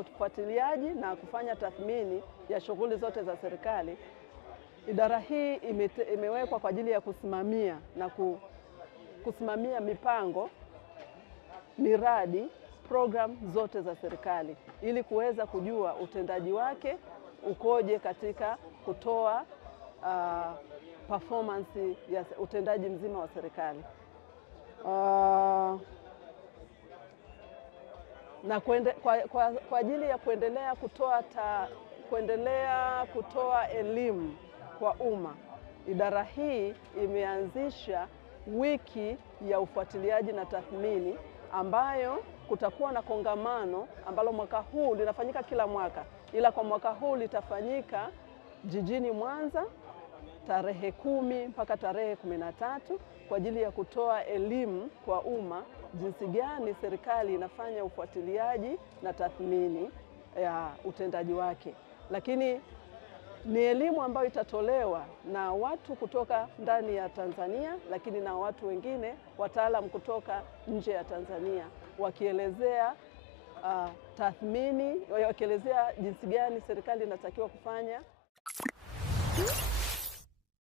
ufuatiliaji na kufanya tathmini ya shughuli zote za serikali. Idara hii imewekwa kwa ajili ya kusimamia na kusimamia mipango, miradi, program zote za serikali ili kuweza kujua utendaji wake ukoje katika kutoa performance ya utendaji mzima wa serikali. Na kwa ajili ya kuendelea kutoa elimu kwa umma, idara hii imeanzisha wiki ya ufuatiliaji na tathmini ambayo kutakuwa na kongamano ambalo mwaka huu linafanyika kila mwaka, ila kwa mwaka huu litafanyika jijini Mwanza tarehe 10 mpaka tarehe 13 kwa ajili ya kutoa elimu kwa umma jinsi gani serikali inafanya ufuatiliaji na tathmini ya utendaji wake. Lakini ni elimu ambayo itatolewa na watu kutoka ndani ya Tanzania, lakini na watu wengine wataalamu kutoka nje ya Tanzania wakielezea tathmini, wakielezea jinsi gani serikali inatakiwa kufanya.